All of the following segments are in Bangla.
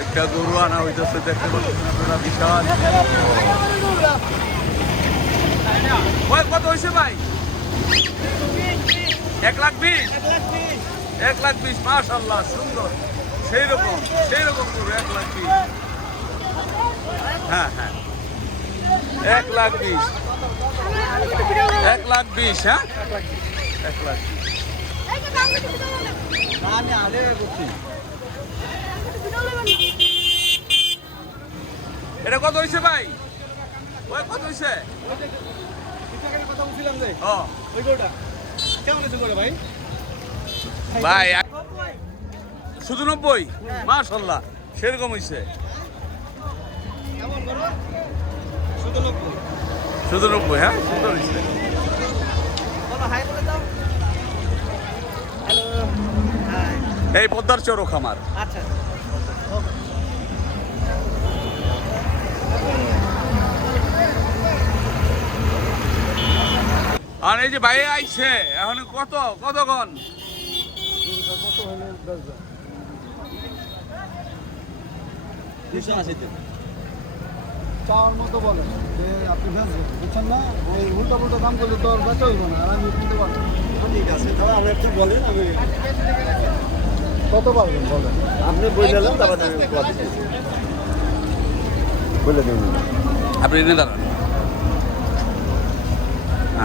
একটা গরু আনা হইতেছে, দেখতে পাচ্ছেন আপনারা, বিশাল। কত হয়েছে ভাই? 1,20,000। 1,20,000, মাশাআল্লাহ, সুন্দর। সেই রকম গরু, 1,20,000। হ্যাঁ হ্যাঁ, 1,20,000। 1,20,000, হ্যাঁ, 1,20,000। আমি আগে করছি। এটা কত হয়েছে ভাই? ওই কত হয়েছে? কথা বলছিলাম যে ও ওই গরুটা কেমন আছে গরু ভাই? ভাই শুধু 90? মাশাআল্লাহ, সেরকম হয়েছে। কেমন গরু? শুধু লোক শুধু 90, হ্যাঁ, সুন্দর হয়েছে। বলো হাই বলে দাও। Hello, hi. এই পদ্মার চরো খামার। আচ্ছা, আর এই যে ভাই আইছে, এখন কতক্ষণ? কত হলো? 280 চাওয়ার মতো বলেন যে আপনি ভেজবেন, বুঝছেন না? ওই উল্টা পুল্টা দাম করলে তো আর বেচা হইব না, আর আমি কিনতে পারবো। ঠিক আছে, তাহলে আপনি একটু বলেন, আমি কত পারবেন বলেন। আপনি বলে দিলেন, তারপর আমি বলে দিন। আপনি এনে দাঁড়ান।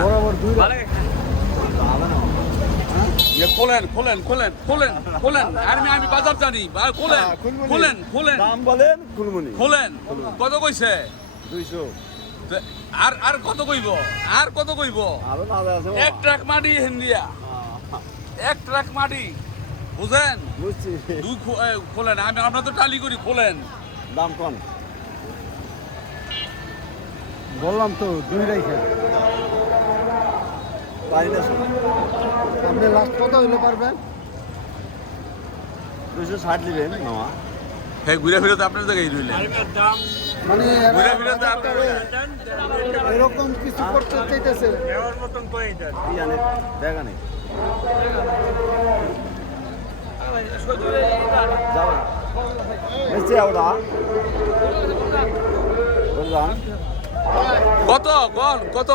বরাবর দুই খোলেন। আমি বাজার জানি। খোলেন। দাম বলেন, কুলমুনি খোলেন। কত কইছে? 200। আর কত কইব? আরো না আছে 1 ট্রাক মাটি হিন্দিয়া। 1 ট্রাক মাটি, বুঝেন? বুঝছি। খোলেন। আমরা তো টালি করি, খোলেন। দাম কম বললাম তো, দুই রাইখে পারি না। আপনি লাস্ট কত হইলে পারবেন? 260 দিবেন মামা। হ্যাঁ, ঘুরে ফিরে তো আপনার জায়গায় রইলেন। মানে ঘুরে ফিরে তো আপনার এরকম কিছু করতে চাইতেছে কি জানে, দেখা নেই। যাও বেশি ওটা বললাম কত?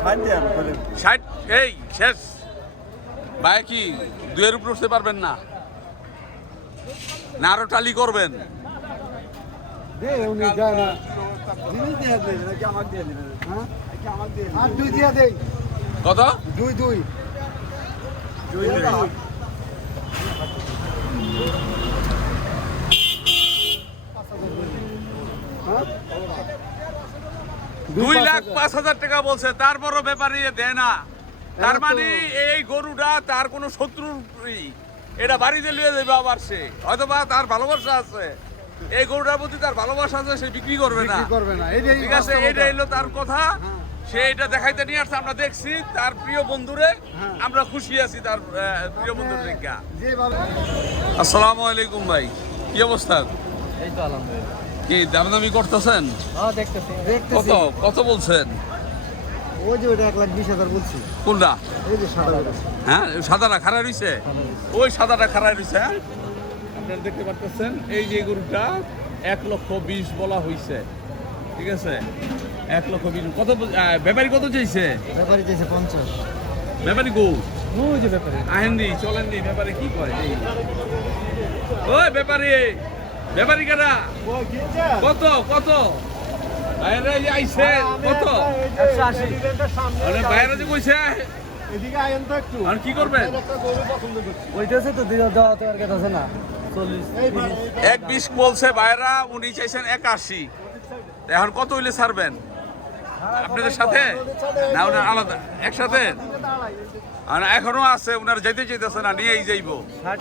60 দেন। 60? এই শেষ ভাই, কি 2-এর উপর উঠতে পারবেন না? আরো টালি করবেন? দে উনি যায় না, জিনিস দিয়ে দেন নাকি আমাকে দিয়ে দিবেন? হ্যাঁ, নাকি আমাকে দিয়ে দিবেন? আর দুই দিয়ে দেই। কত? দুই দুই দুই দুই। হ্যাঁ, 2,05,000 টাকা বলছে, তারপরও ব্যাপারী দেয় না। তার মানে এই গরুটা তার কোনো শত্রুর এটা বাড়িতে লিয়ে যাবে আবার সে, হয়তোবা তার ভালোবাসা আছে, এই গরুটার প্রতি তার ভালোবাসা আছে, সে বিক্রি করবে না। ঠিক আছে, এটা হলো তার কথা। সে এটা দেখাইতে নিয়ে আসছে, আমরা দেখছি তার প্রিয় বন্ধুরে, আমরা খুশি আছি তার প্রিয় বন্ধুর দেখা। আসসালামু আলাইকুম ভাই, কি অবস্থা? এই তো আলহামদুলিল্লাহ। কি দামাদামি করতেছেন? হ্যাঁ, দেখতেছি। কত বলছেন? ওই যে ওটা 1,20,000 বলছি। কোনটা? এই যে সাদাটা। হ্যাঁ, সাদাটা খাড়া রইছে। ওই সাদাটা খাড়া রইছে। হ্যাঁ, আপনারা দেখতে পাচ্ছেন, এই যে গরুটা 1,20,000 বলা হইছে। ঠিক আছে, 1,20,000। কত ব্যাপারী কত চাইছে? ব্যাপারী চাইছে 50। ব্যাপারী গো, ওই যে ব্যাপারী আহেনদি চলেনদি, ব্যাপারী কি কয়? ওই ব্যাপারী কারা? কত বাইরে আইছে? কত? 180। আরে বাইরে যে কইছে, এদিকে আইন তো একটু। আর কি করবেন? একটা গরু পছন্দ করছি। ওইটাছে তো দেওয়া তো আর কাছে আছে না। 40 1,20 বলছে বাইরা, উনি চাইছেন 81। এখন কত হইলে ছাড়বেন? আপনাদের সাথে না ওনার আলাদা একসাথে? আর এখনো আছে, ওনারা যাইতে চাইতেছে না, নিয়েই যাইব।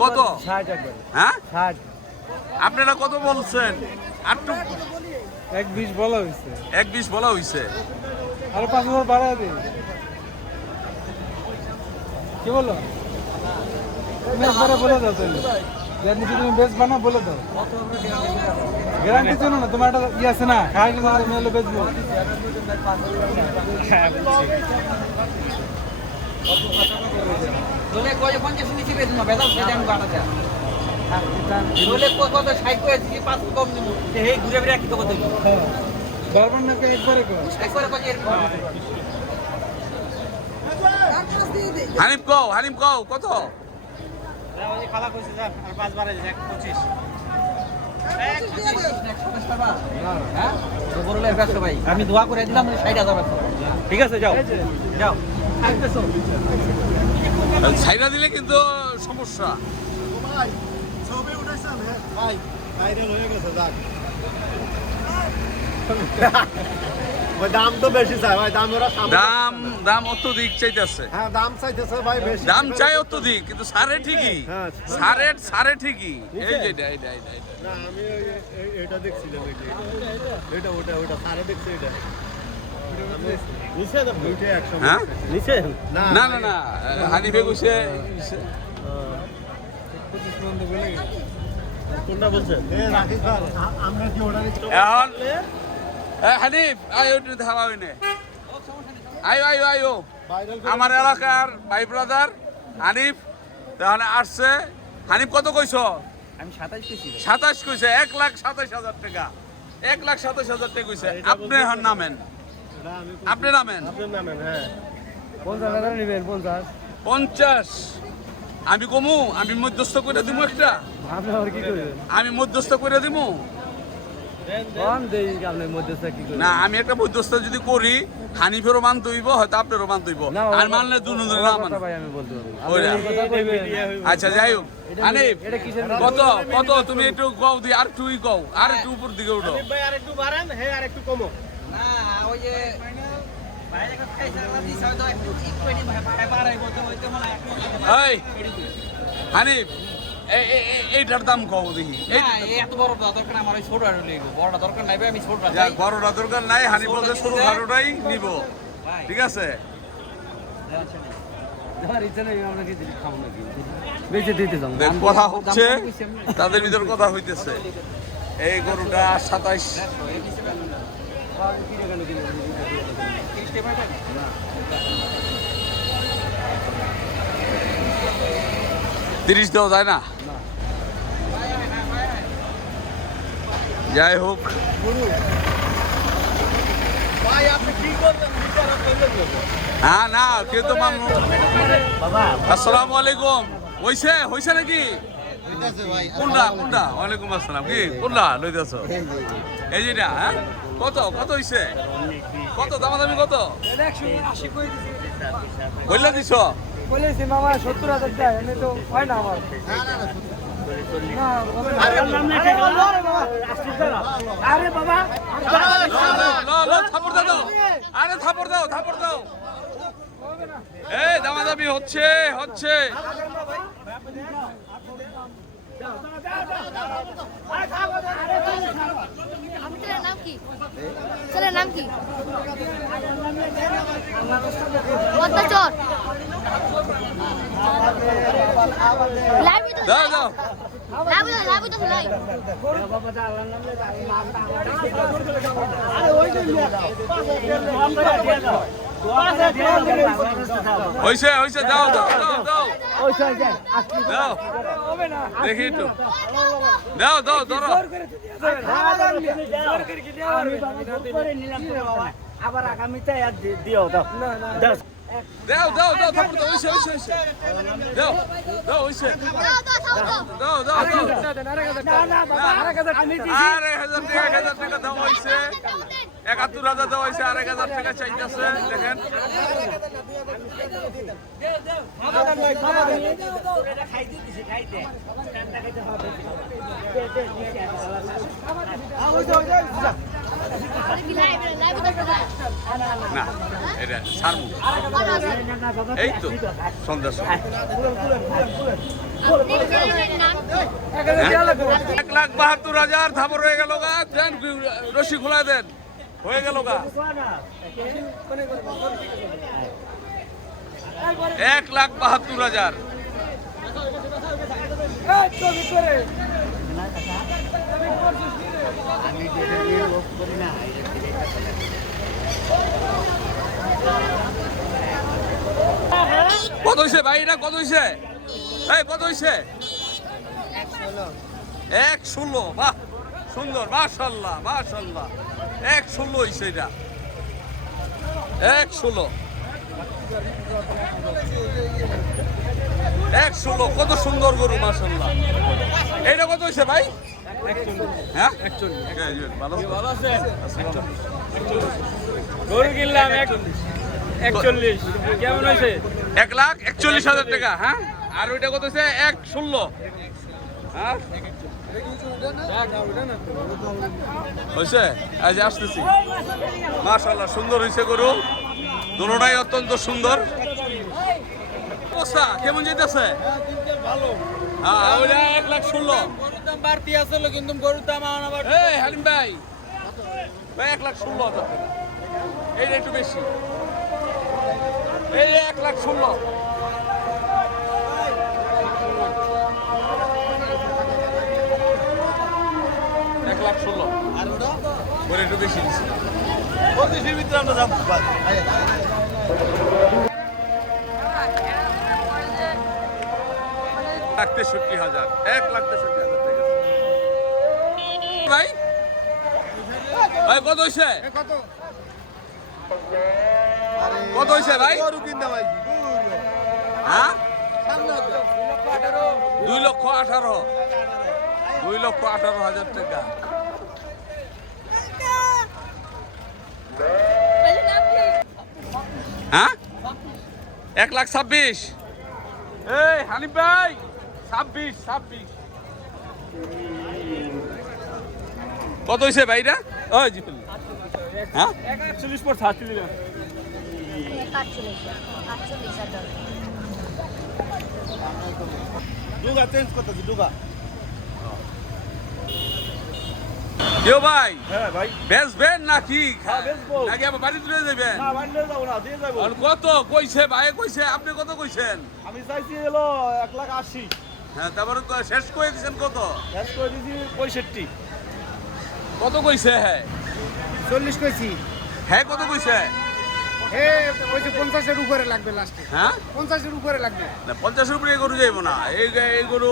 কত? 60 একবার। হ্যাঁ, 60। আপনারা কত বলছেন? 1,20 বলা হইছে। 1,20 বলা হইছে। আর 5,000 বাড়ায় দিন। কি বলো? তুমি একবারে বলে দাও তাহলে। গ্যারান্টি তুমি বেচবা না বলে দাও গ্যারান্টি জন্য না তোমার একটা ই আছে না খাইলে না আমি হলো বেচবো দোলে কয় 50 নিচে বেশ না বেদাও সেটা আমি বানাতে দোলে কত 60 করে দিছি 5 কম দিব এই ঘুরে ফিরে কি তো কত বারবার নাকি একবারে কর একবারে কত এরকম হানিফ কও কত ওই খালা কইছে যা আর 5 বারে 125 আমি দোয়া করে দিলাম 60,000 ঠিক আছে যাও যাও ছাইরা দিলে কিন্তু সমস্যা ভাই ছবি উঠাইছেন হ্যাঁ ভাই ভাইরাল হয়ে গেছে যাক ভাই দাম তো বেশি চাই ভাই দাম ওরা সামনে দাম অত্যধিক চাইতেছে হ্যাঁ দাম চাইতেছে ভাই বেশি দাম চাই অত্যধিক কিন্তু সারে ঠিকই হ্যাঁ। সারে ঠিকই এই যে এটা না আমি এটা দেখছিলাম এটা ওটা সারে দেখছি এটা নিচে দাও ওইটা 100 হ্যাঁ নিচে না হানিফে কইছে কোনটা বলছেন এ রাকিব ভাই আমরা কি অর্ডার এখন হানিফ আয় একটু ধাবাই নে আয়ো আমার এলাকার ভাই ব্রাদার হানিফ তাহলে আসছে হানিফ কত কইছ আমি 27 কইছি 27 কইছে 1,27,000 টাকা 1,27,000 টাকা কইছে আপনি হন নামেন আপনি নামেন আপনার নামে হ্যাঁ 50,000 নেবেন 50 আমি কমু আমি মধ্যস্থ করে দিমু একটা আপনি আর কি করবেন আমি মধ্যস্থ করে দিমু কোন দেই আপনি মধ্যস্থ কি করবেন না আমি একটা মধ্যস্থ যদি করি হানিফেরও মান দইব হয়তো আপনারও মান দইব আর মানলে দুজনের না মান ভাই আমি বলতে পারবো ওইরা। আপনি কথা কইবেন আচ্ছা যাই হোক হানিফ এটা কিসের কত তুমি একটু কও দি আর একটুই কও আর একটু উপর দিকে উঠো ভাই আর একটু বাড়ান হ্যাঁ আর একটু কমো না ওই যে বাইরে কথা খাইছে আল্লাহ দিছে হয়তো একটু একটু ভাই বাড়াই বলতে হইতে মনে এই হানিফ এইটার দাম কও দেখি এই এত বড় দরকার আমার ওই ছোট আর লইব বড়টা দরকার নাই ভাই আমি ছোট যাক বড়টা দরকার নাই হানিফ বলতে ছোট খাটোটাই নিব ঠিক আছে আমার ইচ্ছা নেই আমরা কি দিই খাবো নাকি বেঁচে দিতে যাবো দেখ কথা হচ্ছে তাদের ভিতর কথা হইতেছে এই গরুটা 27 30 দেওয়া যায় না যাই হোক ভাই আপনি কি করবেন বিচার হ্যাঁ না কেউ তো মামু আসসালামু আলাইকুম হইছে নাকি কোনটা ওয়ালাইকুম আসসালাম কি কোনটা লইতেছ এই যেটা হ্যাঁ কত হইছে কত দামাদামি কত বললে দিছ বলেছি মামা 70,000 টাকা এমনি তো হয় না আমার আরে বাবা থাপড় দাও আরে থাপড় দাও এই দামাদামি হচ্ছে ছেলের নাম কি পদ্মাচর দাও লাভ তো লাই হইছে দাও দেখি একটু দাও ধরো আবার আগামীতে দিও দাও দাও থাপড় দাও হইছে দাও হইছে দাও আরে 1,000 টাকা দাও হইছে 71,000 দেওয়া হয়েছে 1,000 টাকা চাইতেছে দেখেন না এটা সারমু এই তো সন্ধ্যা 1,72,000 থাপড় হয়ে গেল গা দেন রশি খোলা দেন হয়ে গেল গা 1,72,000 কত হয়েছে ভাই এটা কত হয়েছে? এই কত হয়েছে? 116। বাহ সুন্দর, মাশাআল্লাহ মাশাআল্লাহ। 116 হয়েছে এটা, 116। 116 কত সুন্দর গরু, মাশাআল্লাহ। এইটা কত হয়েছে ভাই? 41। হ্যাঁ 41। ভালো আছেন? গরু কিনলাম 41। কেমন হয়েছে? 1,41,000 টাকা। হ্যাঁ, আর ওইটা কত হয়েছে? 116। হ্যাঁ হয়েছে, আজ আসতেছি। মাশাআল্লাহ সুন্দর হয়েছে গরু, দুটোটাই অত্যন্ত সুন্দর। অবস্থা কেমন যেতেছে? হ্যাঁ ওইটা 1,16,000। গরুর দাম বাড়তি আসলে কিন্তু গরুর দাম আবার এই হালিম ভাই, 1,16,000 টাকা। এইটা একটু বেশি, এই 1,16,000। 1,16,000 আর ওটা ওর একটু বেশি দিচ্ছে। পঁচিশের ভিতরে আমরা যাবো। 1,63,000, 1,63,000 টাকা। ভাই ভাই কত হয়েছে? কত হয়েছে ভাই? গরু কিনতে ভাই হ্যাঁ 2,18,000, 2,18,000 টাকা। হ্যাঁ 1,26,000। এই হানিফ ভাই 26। কত হয়েছে ভাই এটা? ওই জি হ্যাঁ 41 পর 60 দিলাম। 48,000। ডুগা চেঞ্জ করতেছি ডুগা। কেউ ভাই হ্যাঁ ভাই। বেচবেন নাকি? হ্যাঁ, বেচবো। নাকি আবার বাড়ি তুলে যাবেন? না বাড়িতে যাবো না, দিয়ে যাবো। আর কত কইছে ভাই? কইছে আপনি কত কইছেন? আমি চাইছি হলো 1,80,000। হ্যাঁ তারপরে তো শেষ করে দিয়েছেন কত? শেষ করে দিয়েছি 65। কত কইছে? হ্যাঁ 40 কইছি। হ্যাঁ কত কইছে? এ কইছে 50 এর উপরে লাগবে লাস্টে। হ্যাঁ 50 এর উপরে লাগবে। না 50 উপরে এই গরু যাইব না, এই গরু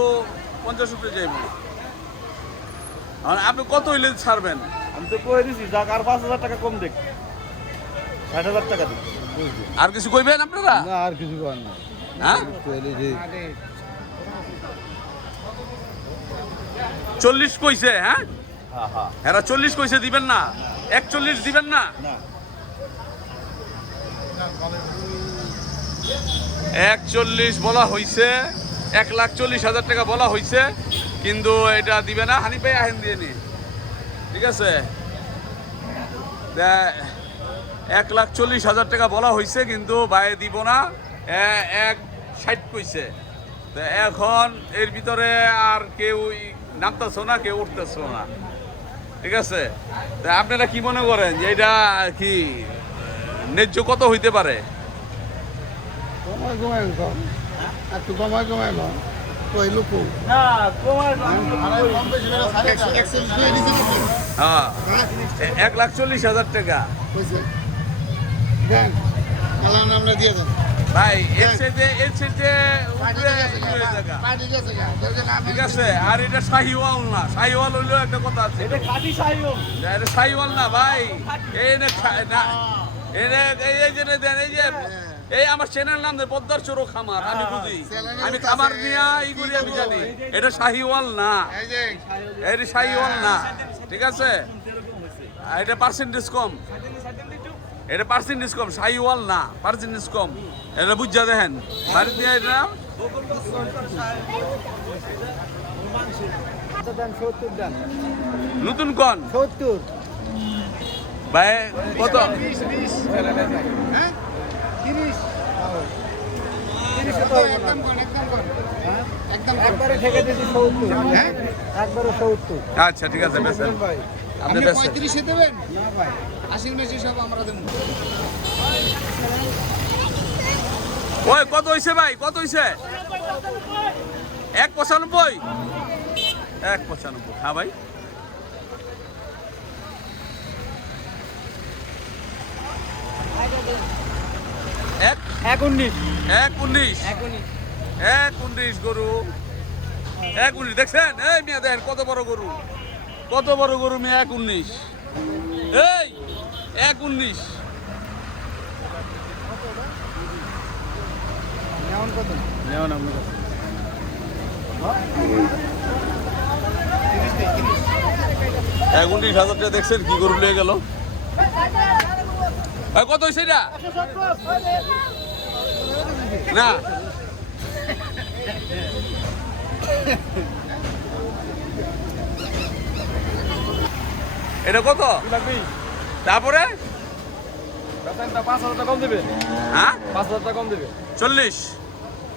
50 উপরে যাইব না। আর আপনি কত হইলে ছাড়বেন? আমি তো কয়ে দিছি যাক আর 5,000 টাকা কম দেখ, 60,000 টাকা দেখ। আর কিছু কইবেন আপনারা? না আর কিছু করার না। হ্যাঁ আরে 40 কইছে। হ্যাঁ হ্যাঁ হ্যাঁ এরা 40 কইছে, দিবেন না? 41 দিবেন না? না 41 বলা হইছে, 1,40,000 টাকা বলা হইছে, কিন্তু এটা দিবে না। হানি ভাই আহেন দিয়ে নি, ঠিক আছে? 1,40,000 টাকা বলা হইছে, কিন্তু ভাই দিব না। 1,60 কইছে। তো এখন এর ভিতরে আর কেউ নামতেছো না, কেউ উঠতেছো না, ঠিক আছে? তা আপনারা কি মনে করেন যে এটা কি ন্যায্য কত হইতে পারে? কমায় কম। একটু কমায় কম। কই লুকু। না তোমার হ্যাঁ 1,40,000 টাকা। কইছে। দেন। আলান আমরা দিয়ে দেন। ভাই এর সাথে উপরে হয়ে যাবে। পার্টি গেছে গা। ঠিক আছে? আর এটা শাহিওয়াল না, শাহিওয়াল হইলেও একটা কথা আছে। এটা খাঁটি সাইয়ম। এটা শাহিওয়াল না ভাই, এই নে না, এই যে দেন, এই যে এই আমার চ্যানেল নাম দেয় পদ্মার চোরো খামার, আমি বুঝি, আমি খামার নিয়ে ই করি, আমি জানি এটা শাহিওয়াল না, এই যে এটা শাহিওয়াল না, ঠিক আছে? আর এটা পার্সেন্টেজ কম, এটা পার্সেন্টেজ কম, শাহিওয়াল না, পার্সেন্টেজ কম। এটা বুঝা দেখেন বাড়ি দিয়ে এটা দেন 70 দেন। নতুন কন 70। ভাই কত? 20 হ্যাঁ 30। 30 তো একদম কোন হ্যাঁ একদম একবারে ঠেকে দিছি 70। হ্যাঁ একবারে 70। আচ্ছা ঠিক আছে, বেচেন ভাই আপনি, আপনি বেচেন। 35 এ দেবেন? না ভাই 80 মেশি সব আমরা দেব। ওই কত হইছে ভাই, কত হইছে? 195 195 হ্যাঁ ভাই এক 19 19 গরু 19 দেখছেন এই মিয়া দেখেন কত বড় গরু মিয়া 19 এই 19 নেওয়ান কত নেওয়া নাম না 19,000 টাকা দেখছেন কি গরু লিয়ে গেল কত হয়েছে এটা না এটা কত তারপরে 5,000 টাকা কম দেবে হ্যাঁ 5,000 টাকা কম দেবে 40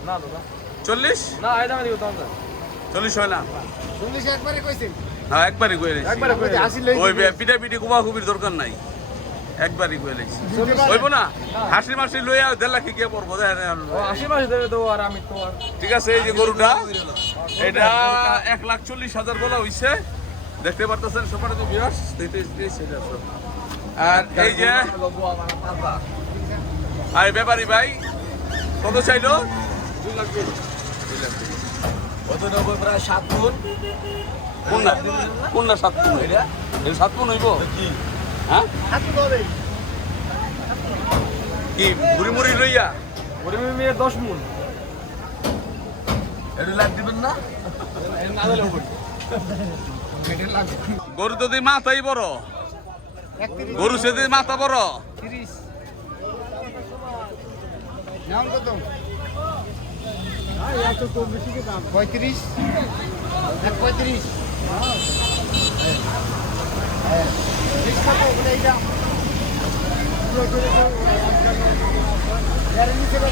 না দাদা 40 না এই দামে দিব তো 40 হয় না 40 একবারে কইছেন হ্যাঁ একবারই কয়ে রেখেছি একবারে কই 80 লই ওই পিঠা কুমাকুবির দরকার নাই একবারই কয়ে রেখেছি হইব না হাসি মাসি লইয়া 1.5 লাখ গিয়ে পড়বো দেখেন 80 মাস দেবে তো আর আমি তো আর ঠিক আছে এই যে গরুটা এটা 1,40,000 বলা হইছে দেখতে পারতেছেন সবার যে ভিউয়ার্স আর এই যে আর ব্যাপারী ভাই কত চাইলো 2 লাখ কত নব্বই প্রায় 7 গুণ কোনটা 7 গুণ এটা 7 গুণ হইব হ্যাঁ কি মুড়ি মুড়ি লইয়া ওরে মেয়ে 10 মুন এটা লাগ দিবেন না গরু যদি মাথাই বড় গরু যদি মাথা বড় 30 নেওয়ান কত এত কম বেশি কি দাম 35 135 গ্যারেন্টি ছিল